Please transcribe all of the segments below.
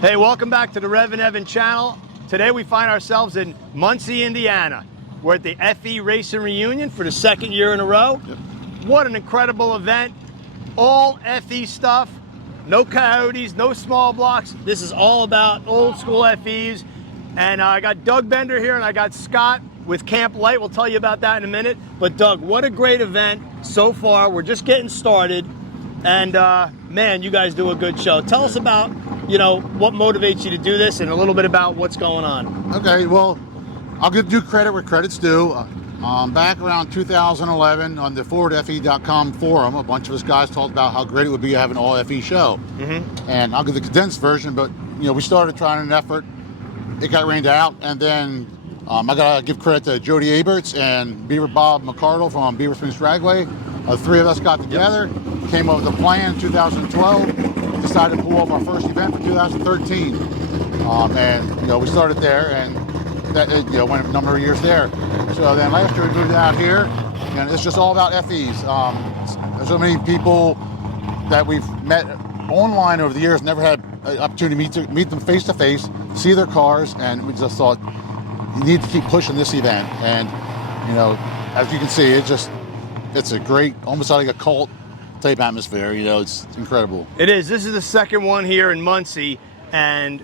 Hey, welcome back to the REVan channel. Today we find ourselves in Muncie, Indiana. We're at the FE Racing Reunion for the second year in a row. Yep. What an incredible event. All FE stuff, no coyotes, no small blocks. This is all about old school FEs. And I got Doug Bender here and I got Scott with Camp Light. We'll tell you about that in a minute. But Doug, what a great event so far. We're just getting started. And man, you guys do a good show. Tell us about, what motivates you to do this and a little bit about what's going on. Okay, well, I'll give due credit where credit's due. Back around 2011 on the ForwardFE.com forum, a bunch of us guys talked about how great it would be to have an all FE show. Mm-hmm. And I'll give the condensed version, but we started trying an effort. It got rained out, and then I gotta give credit to Jody Aberts and Beaver Bob McCardle from Beaver Muncie Dragway. The three of us got together, came up with a plan in 2012, decided to pull off our first event for 2013. And we started there, and that went a number of years there. So then last year we moved out here, and it's just all about FEs. There's so many people that we've met online over the years, never had an opportunity to meet them face to face, see their cars, and we just thought you need to keep pushing this event. And as you can see, it's a great, almost like a cult type atmosphere. It's incredible. It is. This is the second one here in Muncie, and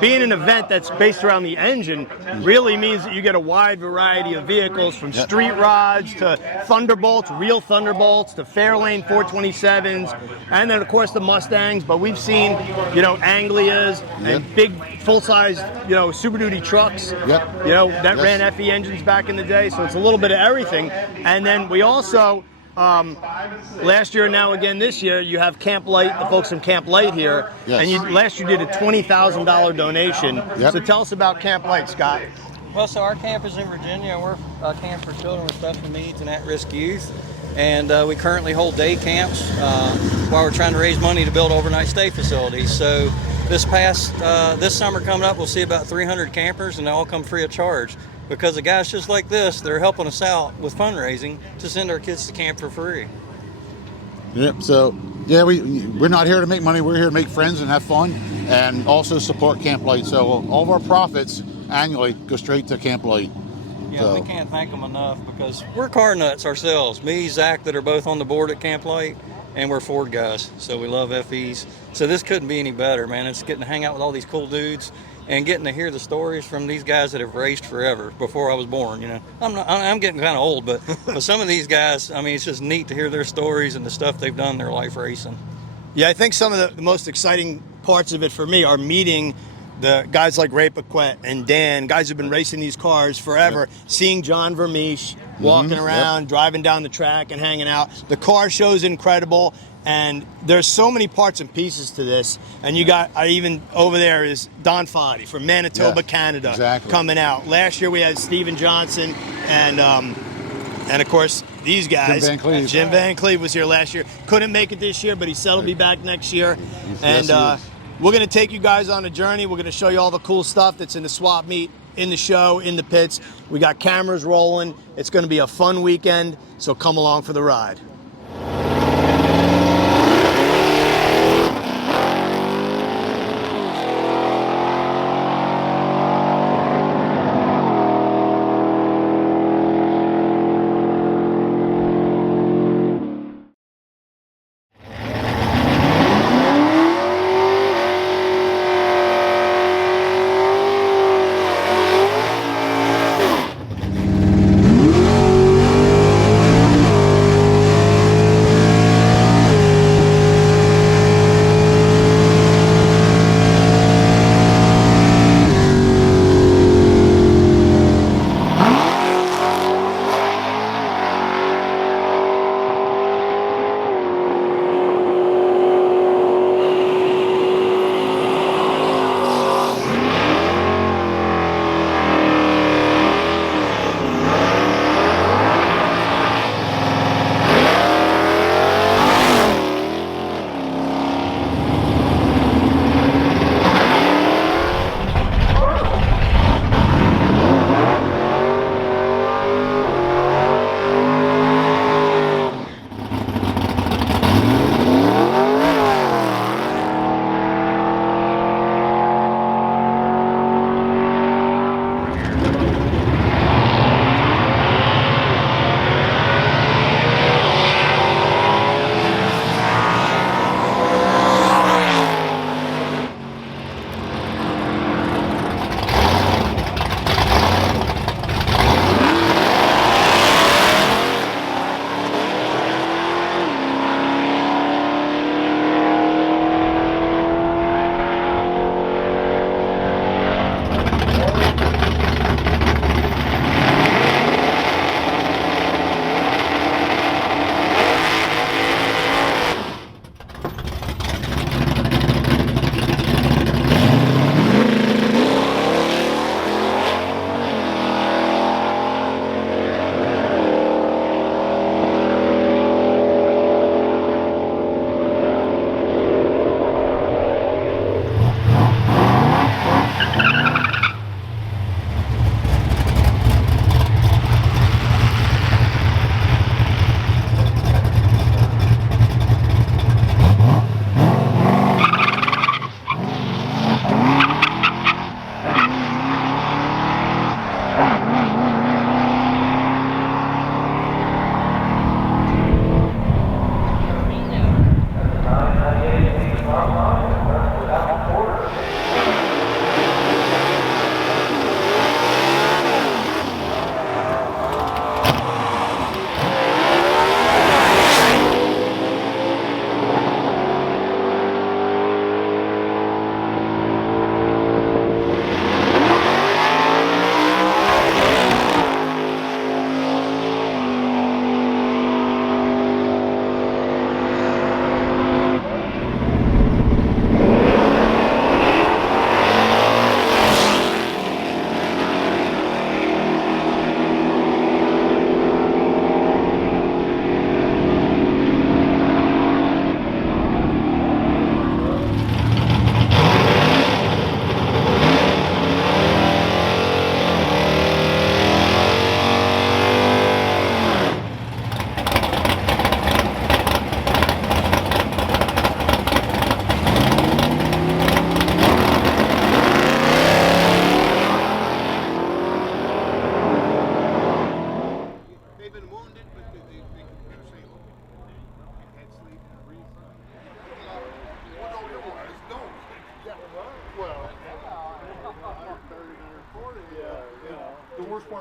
being an event that's based around the engine really means that you get a wide variety of vehicles, from street rods to Thunderbolts, real Thunderbolts, to Fairlane 427s, and then of course the Mustangs. But we've seen, Anglias and big full-size, Super Duty trucks, that ran FE engines back in the day. So it's a little bit of everything. And then we also, last year and now again this year, you have Camp Light, the folks from Camp Light here, and last year did a $20,000 donation. So tell us about Camp Light, Scott. Well, so our camp is in Virginia. We're a camp for children with special needs and at-risk youth, and we currently hold day camps while we're trying to raise money to build overnight stay facilities. So this summer coming up, we'll see about 300 campers, and they all come free of charge. Because of guys just like this, they're helping us out with fundraising to send our kids to camp for free. Yep. So we're not here to make money. We're here to make friends and have fun, and also support Camp Light. So all of our profits annually go straight to Camp Light. Yeah, we can't thank them enough because we're car nuts ourselves. Me, Zach, that are both on the board at Camp Light, and we're Ford guys. So we love FEs. So this couldn't be any better, man. It's getting to hang out with all these cool dudes and getting to hear the stories from these guys that have raced forever before I was born. I'm getting kind of old, but some of these guys, it's just neat to hear their stories and the stuff they've done in their life racing. Yeah, I think some of the most exciting parts of it for me are meeting the guys like Ray Paquette and Dan, guys who've been racing these cars forever, seeing John Vermeesh walking around, driving down the track and hanging out. The car show's incredible, and there's so many parts and pieces to this. And you got, even over there is Don Foddy from Manitoba, Canada, coming out. Last year we had Steven Johnson and of course these guys. Jim Van Cleve was here last year. Couldn't make it this year, but he said he'll be back next year. And we're going to take you guys on a journey. We're going to show you all the cool stuff that's in the swap meet, in the show, in the pits. We got cameras rolling. It's going to be a fun weekend, so come along for the ride.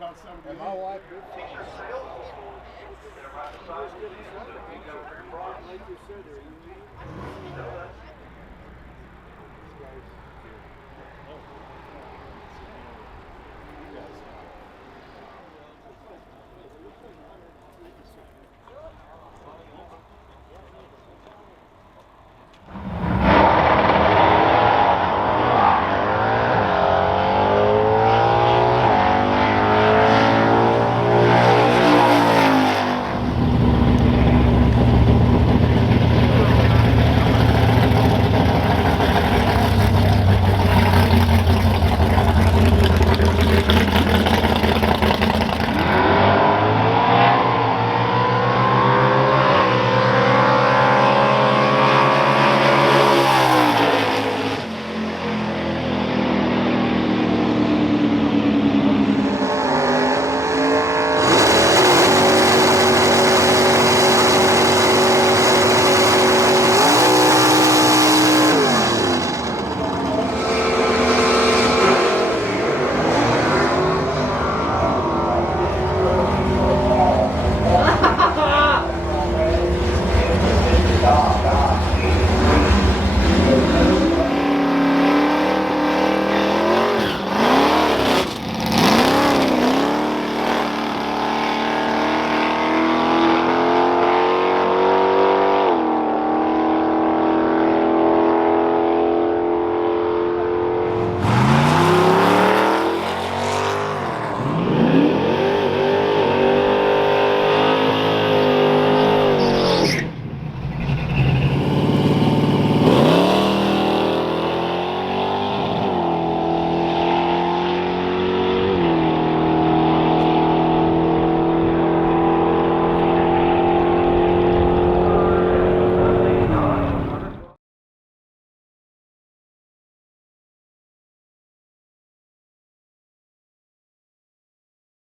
about 70. And my wife. Teacher sales. They're right beside you. You go very bright. Like you said,